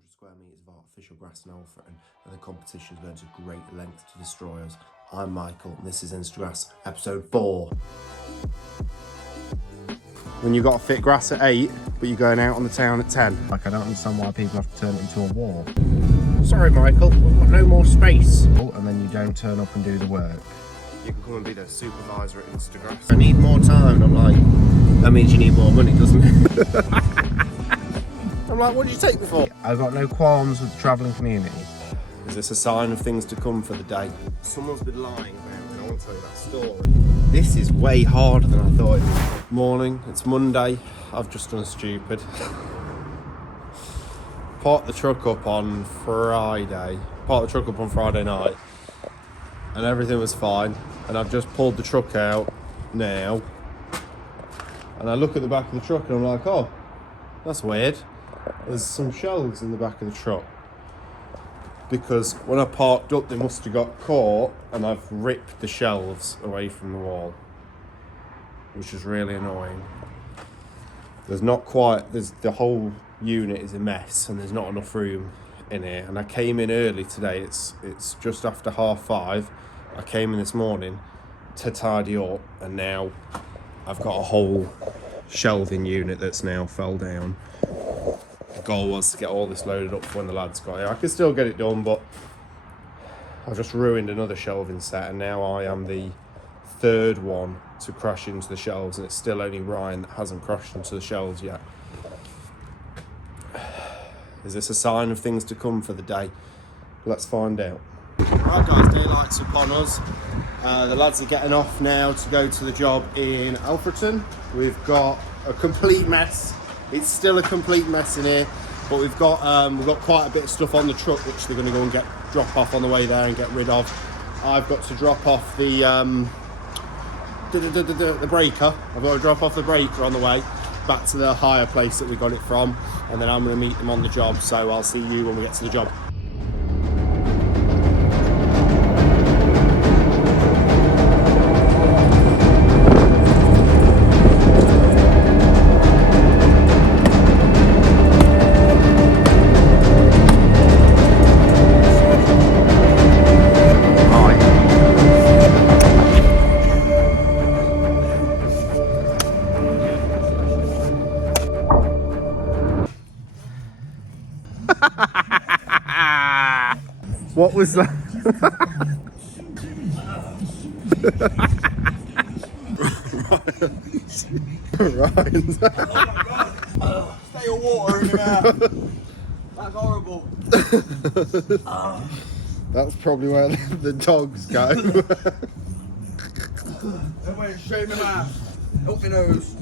100 square metres of artificial grass in Alfreton, and the competition is going to great lengths to destroy us. I'm Michael, and this is instaGrass, episode 4. When you've got to fit grass at 8, but you're going out on the town at 10. Like, I don't understand why people have to turn it into a wall. Sorry, Michael, we've got no more space. And then you don't turn up and do the work. You can come and be the supervisor at instaGrass. I need more time. I'm like, that means you need more money, doesn't it? I'm like, what did you take me for? I've got no qualms with the travelling community. Is this a sign of things to come for the day? Someone's been lying about it, and I want to tell you that story. This is way harder than I thought it would. Morning, it's Monday. I've just done stupid. Parked the truck up on Friday. Parked the truck up on Friday night. And everything was fine. And I've just pulled the truck out now. And I look at the back of the truck and I'm like, oh, that's weird. There's some shelves in the back of the truck. Because when I parked up, they must have got caught and I've ripped the shelves away from the wall. Which is really annoying. There's the whole unit is a mess and there's not enough room in here. And I came in early today, it's just after 5:30. I came in this morning to tidy up and now I've got a whole shelving unit that's now fell down. The goal was to get all this loaded up for when the lads got here. I could still get it done, but I've just ruined another shelving set and now I am the third one to crash into the shelves, and it's still only Ryan that hasn't crashed into the shelves yet. Is this a sign of things to come for the day? Let's find out. Right guys, daylight's upon us. The lads are getting off now to go to the job in Alfreton. We've got a complete mess. It's still a complete mess in here, but we've got quite a bit of stuff on the truck which they're going to go and drop off on the way there and get rid of. I've got to drop off the breaker. I've got to drop off the breaker on the way back to the hire place that we got it from, and then I'm going to meet them on the job, so I'll see you when we get to the job. What was that? Ryan's. Oh my god! Stay your water in your mouth. That's horrible. That's probably where the dogs go. It went straight in my mouth. Up my nose.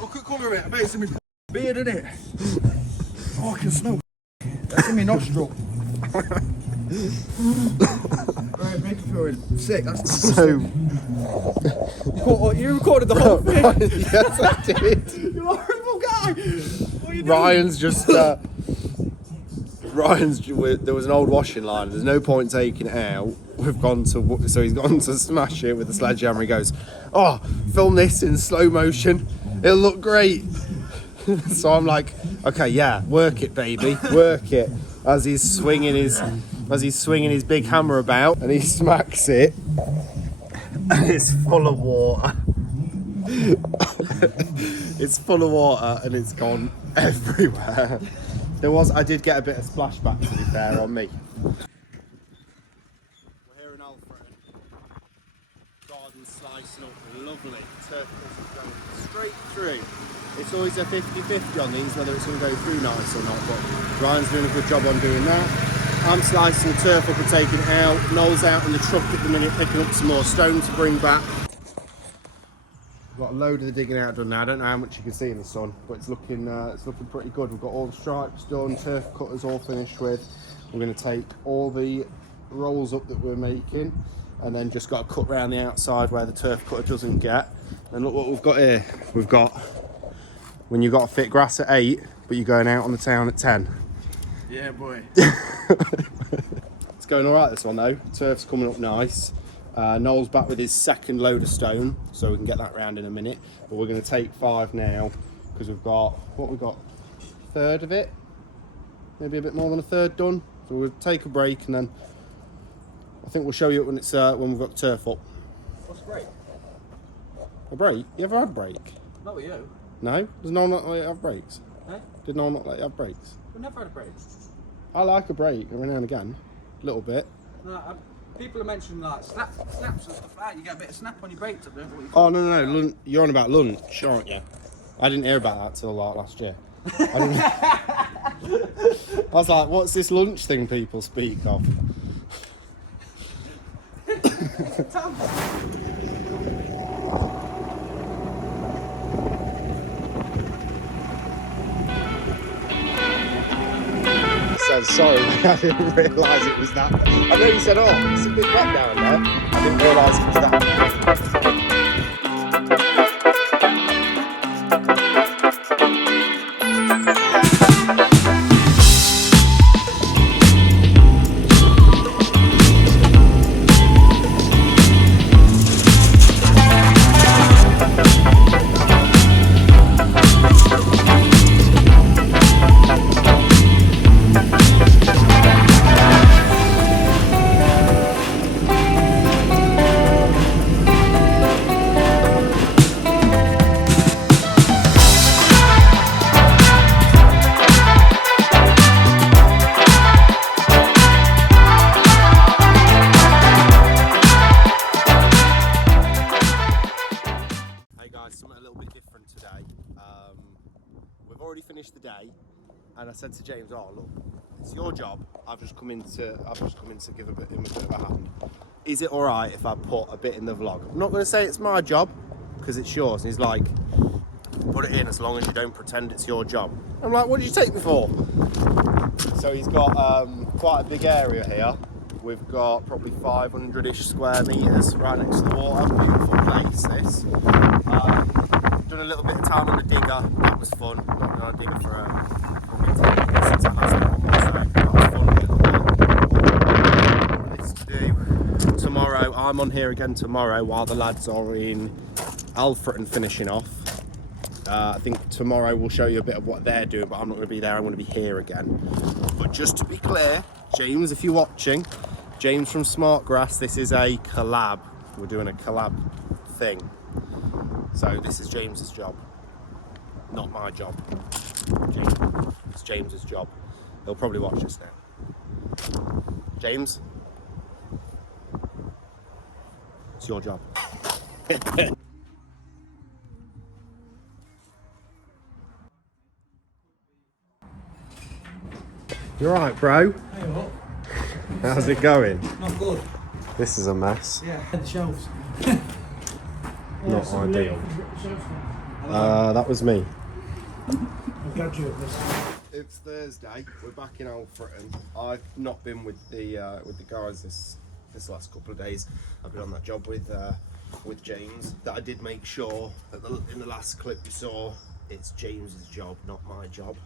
Look at the colour of it. I bet it's in my beard, isn't it? Oh, I can smell. That's in my nostril. Right, make it feel sick. That's so. You recorded the whole thing. Yes, I did. You're a horrible guy. What are you doing? Ryan's just. There was an old washing line. There's no point taking it out. He's gone to smash it with the sledgehammer. He goes, "Oh, film this in slow motion. It'll look great." So I'm like, "Okay, yeah, work it, baby, work it." As he's swinging his big hammer about, and he smacks it, and it's full of water. It's full of water, and it's gone everywhere. I did get a bit of splashback, to be fair, on me. We're here in Alfreton. Garden slicing up, lovely. Turquoise going straight through. It's always a 50-50 on these, whether it's going to go through nice or not, but Ryan's doing a good job on doing that. I'm slicing the turf up and taking it out. Noel's out in the truck at the minute picking up some more stone to bring back. We've got a load of the digging out done now. I don't know how much you can see in the sun, but it's looking pretty good. We've got all the stripes done, turf cutters all finished with. We're going to take all the rolls up that we're making and then just got to cut around the outside where the turf cutter doesn't get. And look what we've got here. We've got... When you've got to fit grass at 8, but you're going out on the town at 10. Yeah, boy. It's going all right, this one, though. Turf's coming up nice. Noel's back with his second load of stone, so we can get that round in a minute. But we're going to take 5 now, because we've got, what we've got, third of it? maybe a bit more than a third done. So we'll take a break and then I think we'll show you it when it's when we've got the turf up. What's a break? A break? You ever had a break? Not with you. No? Does no one not let you have breaks? Eh? Did no one not let you have breaks? We've never had a break. I like a break every now and again. A little bit. No, people are mentioning like snaps and stuff like that. You get a bit of snap on your break to do. Oh, no. You're on about lunch, aren't you? I didn't hear about that till like last year. I was like, what's this lunch thing people speak of? Says sorry, I didn't realise it was that. I know you said, oh, it's a bit wet down there. I didn't realise it was that. Already finished the day, and I said to James, "Oh look, it's your job. I've just come in to give him a bit of a hand. Is it all right if I put a bit in the vlog? I'm not going to say it's my job because it's yours." And he's like, "Put it in as long as you don't pretend it's your job." I'm like, "What did you take me for?" So he's got quite a big area here. We've got probably 500-ish square meters right next to the water. Beautiful place, this. Done a little bit of time on the digger. That was fun. Not going to digger for this to do. Tomorrow, I'm on here again tomorrow while the lads are in Alfreton finishing off. I think tomorrow we'll show you a bit of what they're doing, but I'm not going to be there. I'm going to be here again. But just to be clear, James, if you're watching, James from instaGrass, this is a collab. We're doing a collab thing. So this is James's job, not my job. It's James's job. He'll probably watch this now. James, it's your job. You're right, bro. Hey, what? How's it going? Not good. This is a mess. Yeah, the shelves. Not ideal. That was me. I've got you at this. It's Thursday. We're back in Alfreton. I've not been with the guys this last couple of days. I've been on that job with James. That I did make sure that in the last clip you saw, it's James's job, not my job.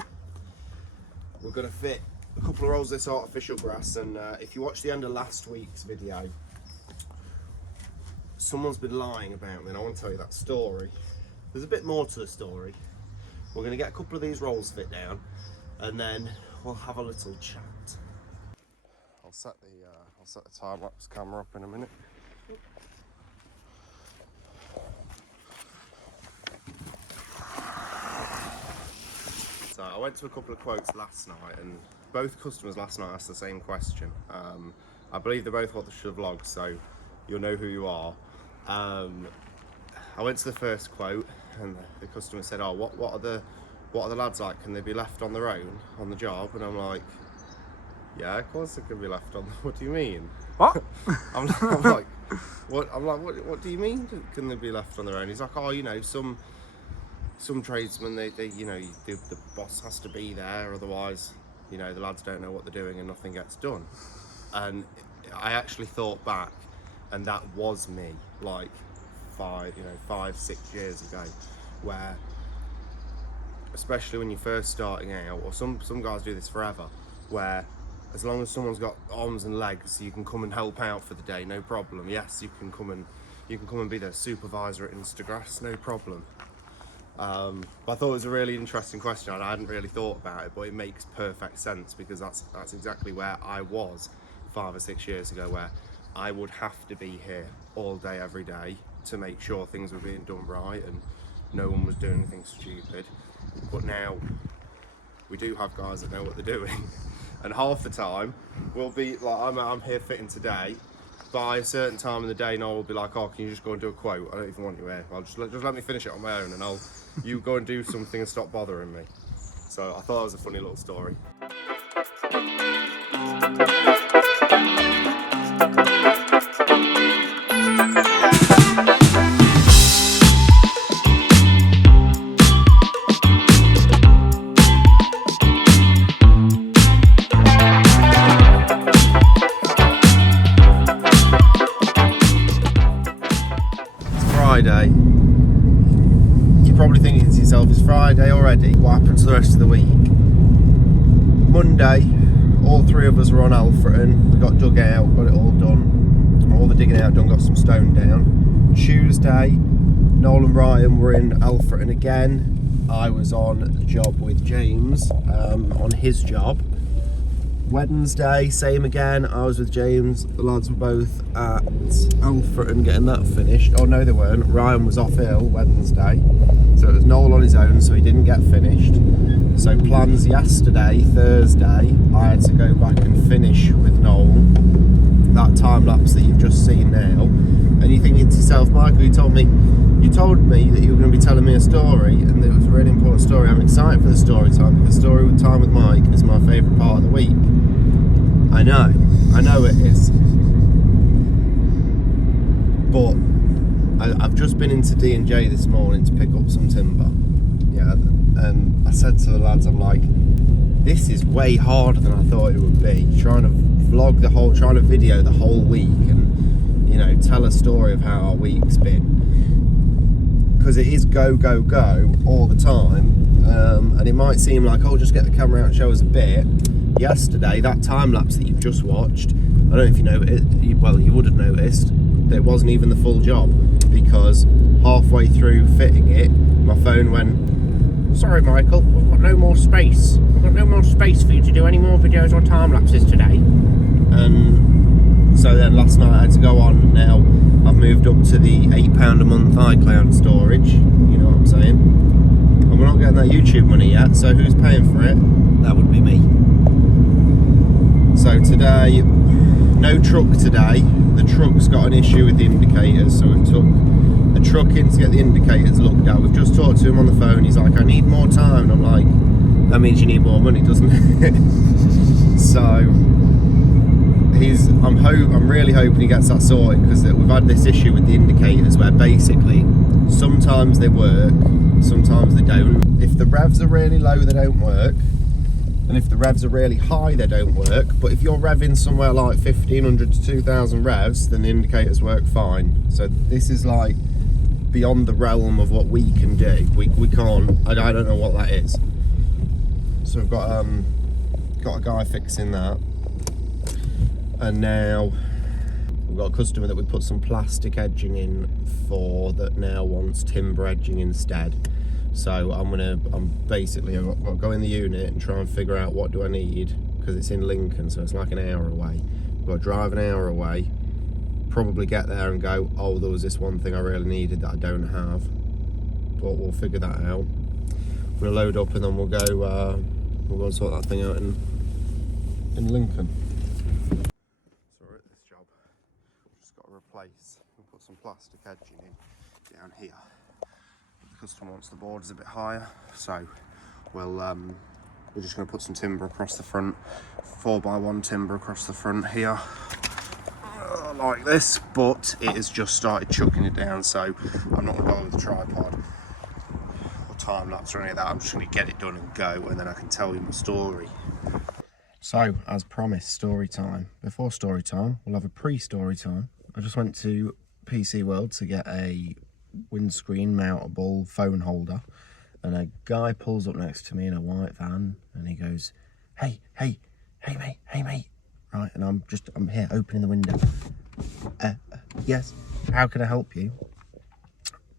We're gonna fit a couple of rolls of this artificial grass, and if you watched the end of last week's video, someone's been lying about me, and I want to tell you that story. There's a bit more to the story. We're going to get a couple of these rolls fit down, and then we'll have a little chat. I'll set the time-lapse camera up in a minute. So I went to a couple of quotes last night, and both customers last night asked the same question. I believe they both watched the vlog, so you'll know who you are. I went to the first quote, and the customer said, "Oh, what are the lads like? Can they be left on their own on the job?" And I'm like, "Yeah, of course they can be left on." What do you mean? What? I'm like, what? I'm like, what do you mean? Can they be left on their own? He's like, "Oh, you know, some tradesmen, they you know, the boss has to be there, otherwise, you know, the lads don't know what they're doing and nothing gets done." And I actually thought back, and that was me, like 5-6 years ago, where, especially when you're first starting out, or some guys do this forever, where as long as someone's got arms and legs, you can come and help out for the day, no problem. Yes, you can come and be the supervisor at instaGrass, no problem. But I thought it was a really interesting question, and I hadn't really thought about it, but it makes perfect sense, because that's exactly where I was 5 or 6 years ago, where I would have to be here all day, every day, to make sure things were being done right and no one was doing anything stupid. But now we do have guys that know what they're doing, and half the time we'll be like, I'm here fitting today. By a certain time in the day, Noel will be like, "Oh, can you just go and do a quote? I don't even want you here. I'll just let me finish it on my own, and you go and do something and stop bothering me." So I thought it was a funny little story. Friday. You're probably thinking to yourself, it's Friday already, what happened to the rest of the week? Monday, all three of us were on Alfreton. We got dug out, got it all done, all the digging out done, got some stone down. Tuesday, Noel and Ryan were in Alfreton again. I was on the job with James, on his job. Wednesday, same again, I was with James. The lads were both at Alfreton getting that finished. Oh no, they weren't. Ryan was off ill Wednesday, so it was Noel on his own, so he didn't get finished. So plans yesterday, Thursday, I had to go back and finish with Noel that time lapse that you've just seen now. And you're thinking to yourself, Michael, you told me that you were going to be telling me a story, and it was a really important story. I'm excited for the story time, because story time with Mike is my favourite part of the week. I know it is. But I've just been into D&J this morning to pick up some timber. Yeah, and I said to the lads, I'm like, this is way harder than I thought it would be. Trying to video the whole week and, you know, tell a story of how our week's been. Because it is go, go, go all the time. And it might seem like, oh, just get the camera out and show us a bit. Yesterday, that time lapse that you've just watched, I don't know if you know it, well, you would have noticed that it wasn't even the full job, because halfway through fitting it, my phone went, "Sorry Michael, we've got no more space. We've got no more space for you to do any more videos or time lapses today." And so then last night I had to go on, and now I've moved up to the £8 a month iCloud storage, you know what I'm saying? And we're not getting that YouTube money yet, so who's paying for it? That would be me. So today, no truck today. The truck's got an issue with the indicators, so we took a truck in to get the indicators looked at. We've just talked to him on the phone. He's like, "I need more time." And I'm like, that means you need more money, doesn't it? So I'm really hoping he gets that sorted, because we've had this issue with the indicators where basically sometimes they work, sometimes they don't. If the revs are really low, they don't work. And if the revs are really high, they don't work. But if you're revving somewhere like 1500 to 2000 revs, then the indicators work fine. So this is like beyond the realm of what we can do. We can't, I don't know what that is. So we've got a guy fixing that. And now we've got a customer that we put some plastic edging in for that now wants timber edging instead. So I've got to go in the unit and try and figure out what do I need, because it's in Lincoln, so it's like an hour away. I've got to drive an hour away, probably get there and go, oh, there was this one thing I really needed that I don't have. But we'll figure that out. We'll load up and then we'll go and sort that thing out in Lincoln. So we're at this job. Just got to replace and put some plastic edging in down here. The customer wants the borders a bit higher, so we're just going to put some timber across the front, 4x1 timber across the front here, like this. But it has just started chucking it down, so I'm not going to bother with the tripod or time lapse or any of that. I'm just going to get it done and go, and then I can tell you my story. So, as promised, story time. Before story time, we'll have a pre-story time. I just went to PC World to get a windscreen mountable phone holder, and a guy pulls up next to me in a white van, and he goes, hey mate, right? And I'm here opening the window. Yes, how can I help you?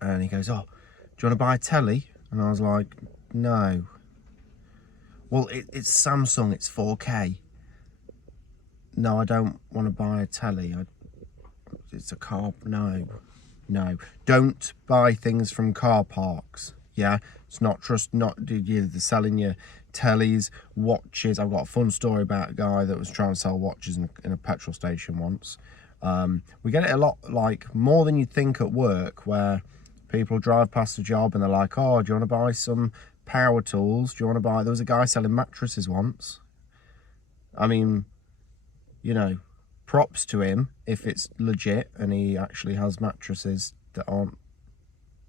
And he goes, oh, do you want to buy a telly? And I was like, no. Well, it's Samsung, it's 4K. No, I don't want to buy a telly. It's a car. No. Don't buy things from car parks. Yeah, it's not they're selling you tellies, watches. I've got a fun story about a guy that was trying to sell watches in a petrol station once. We get it a lot, like more than you'd think at work, where people drive past a job and they're like, oh, do you want to buy some power tools? Do you want to buy... There was a guy selling mattresses once. I mean, you know, props to him if it's legit and he actually has mattresses that aren't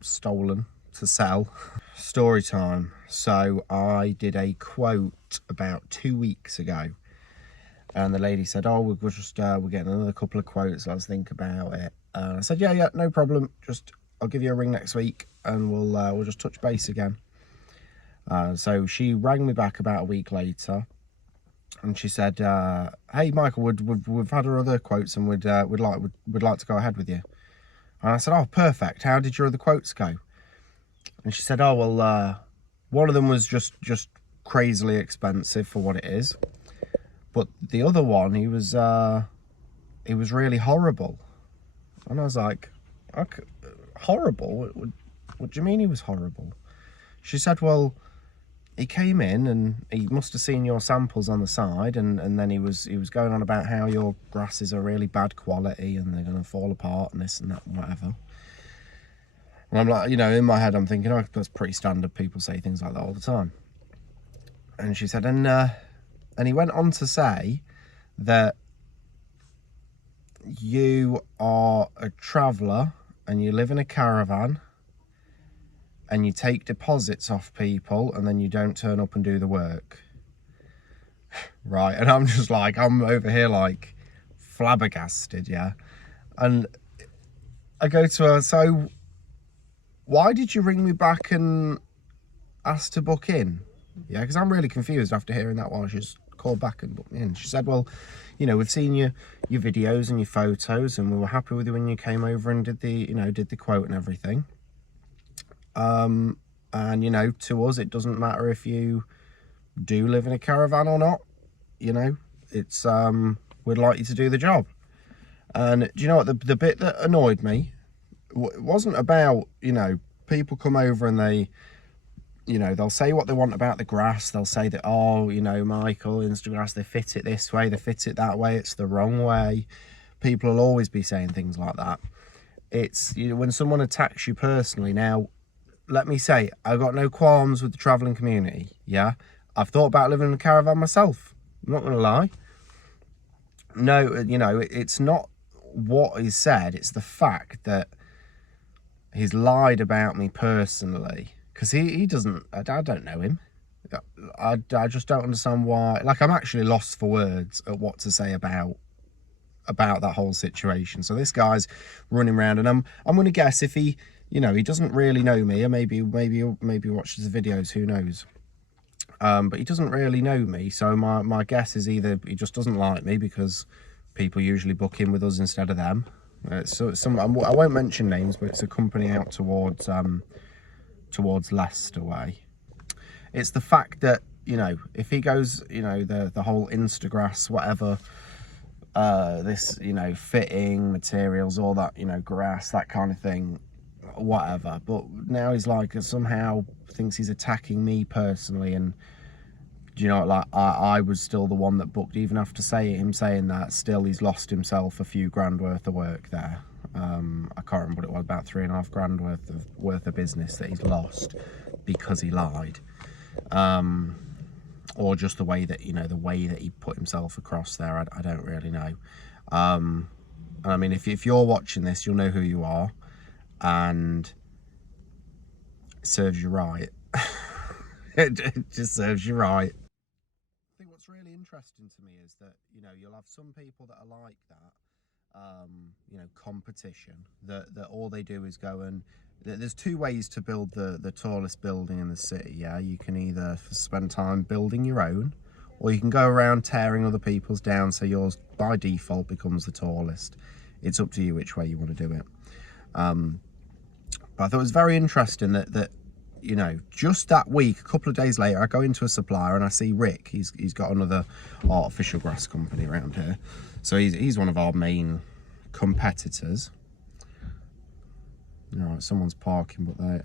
stolen to sell. Story time. So I did a quote about 2 weeks ago, and the lady said, oh, we're getting another couple of quotes, let's think about it. I said, yeah, no problem, just I'll give you a ring next week and we'll just touch base again. So she rang me back about a week later, and she said, hey Michael, we've had our other quotes and we'd like to go ahead with you. And I said, oh, perfect, how did your other quotes go? And she said, oh, well, one of them was just crazily expensive for what it is, but the other one, he was really horrible. And I was like, okay, horrible? What do you mean he was horrible? She said, well, he came in and he must have seen your samples on the side, and then he was going on about how your grasses are really bad quality and they're going to fall apart and this and that and whatever. And I'm like, you know, in my head I'm thinking, oh, that's pretty standard, people say things like that all the time. And she said, and he went on to say that you are a traveller and you live in a caravan and you take deposits off people and then you don't turn up and do the work. Right, and I'm just like, I'm over here like flabbergasted, yeah. And I go to her, so why did you ring me back and ask to book in? Yeah, because I'm really confused after hearing that while she's called back and booked me in. She said, well, you know, we've seen your videos and your photos and we were happy with you when you came over and did the quote and everything. And, you know, to us, it doesn't matter if you do live in a caravan or not. You know, it's, we'd like you to do the job. And do you know what, the bit that annoyed me, it wasn't about, you know, people come over and they, you know, they'll say what they want about the grass. They'll say that, oh, you know, Michael, instaGrass, they fit it this way, they fit it that way, it's the wrong way. People will always be saying things like that. It's, you know, when someone attacks you personally. Now, let me say, I've got no qualms with the travelling community, yeah? I've thought about living in a caravan myself, I'm not going to lie. No, you know, it's not what is said, it's the fact that he's lied about me personally. Because he doesn't, I don't know him. I just don't understand why. Like, I'm actually lost for words at what to say about that whole situation. So this guy's running around, and I'm going to guess if he, you know, he doesn't really know me, or maybe watches the videos, who knows. But he doesn't really know me, so my guess is either he just doesn't like me because people usually book in with us instead of them. So I won't mention names, but it's a company out towards Leicester way. It's the fact that, you know, if he goes, you know, the whole instaGrass, whatever, this, you know, fitting, materials, all that, you know, grass, that kind of thing, whatever. But now he's like, somehow thinks he's attacking me personally. And do you know what, like, I was still the one that booked, even after him saying that, still he's lost himself a few grand worth of work there. I can't remember what it was, about $3.5 grand worth of business that he's lost because he lied, or just the way that, you know, the way that he put himself across there. I don't really know. And I mean, if you're watching this, you'll know who you are, and it serves you right. It just serves you right. I think what's really interesting to me is that, you know, you'll have some people that are like that. You know, competition, that all they do is go and, there's two ways to build the tallest building in the city, yeah? You can either spend time building your own, or you can go around tearing other people's down so yours by default becomes the tallest. It's up to you which way you want to do it. But I thought it was very interesting that you know, just that week, a couple of days later, I go into a supplier and I see Rick. He's got another artificial grass company around here. So he's one of our main competitors. All right, someone's parking, but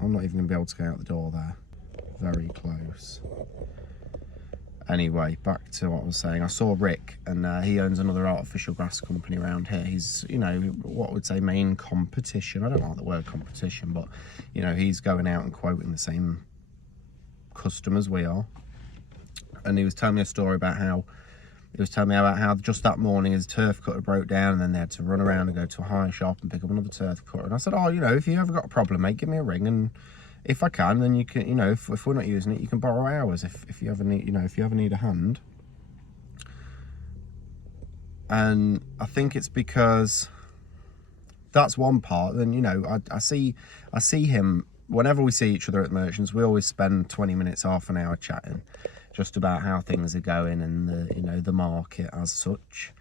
I'm not even going to be able to get out the door there. Very close. Anyway, back to what I was saying. I saw Rick, and he owns another artificial grass company around here. He's, you know, what I would say main competition. I don't like the word competition, but, you know, he's going out and quoting the same customers we are. And he was telling me a story about how, just that morning his turf cutter broke down, and then they had to run around and go to a hire shop and pick up another turf cutter. And I said, oh, you know, if you ever got a problem, mate, give me a ring, and if I can, then you can, you know, if we're not using it, you can borrow ours if you ever need, you know, if you ever need a hand. And I think it's because that's one part. Then, you know, I see him whenever we see each other at Merchants. We always spend 20 minutes, half an hour chatting, just about how things are going and the, you know, the market as such.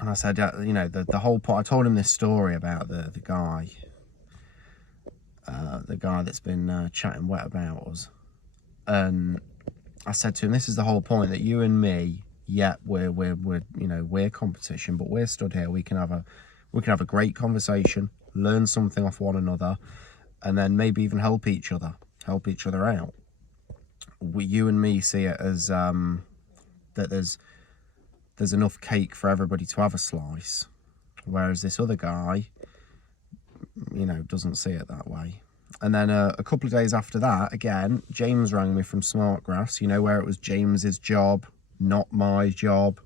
And I said, you know, the whole part. I told him this story about the guy that's been chatting wet about us, and I said to him, this is the whole point, that you and me, yeah, we're you know, we're competition, but we're stood here. We can have a great conversation, learn something off one another, and then maybe even help each other out. You and me see it as that there's enough cake for everybody to have a slice, whereas this other guy, you know, doesn't see it that way. And then a couple of days after that, again, James rang me from instaGrass, you know, where it was James's job, not my job.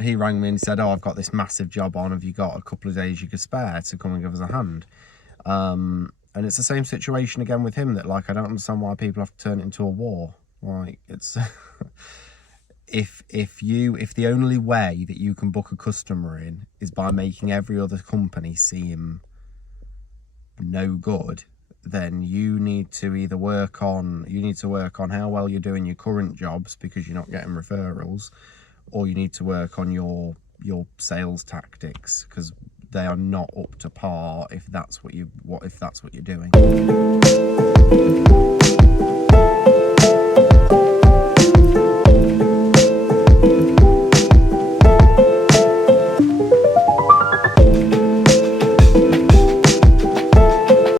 He rang me and said, oh, I've got this massive job on. Have you got a couple of days you could spare to come and give us a hand? And it's the same situation again with him, that, like, I don't understand why people have to turn it into a war. Like, it's if the only way that you can book a customer in is by making every other company seem no good, then you need to either work on how well you're doing your current jobs, because you're not getting referrals, or you need to work on your sales tactics, because they are not up to par if that's what you're doing.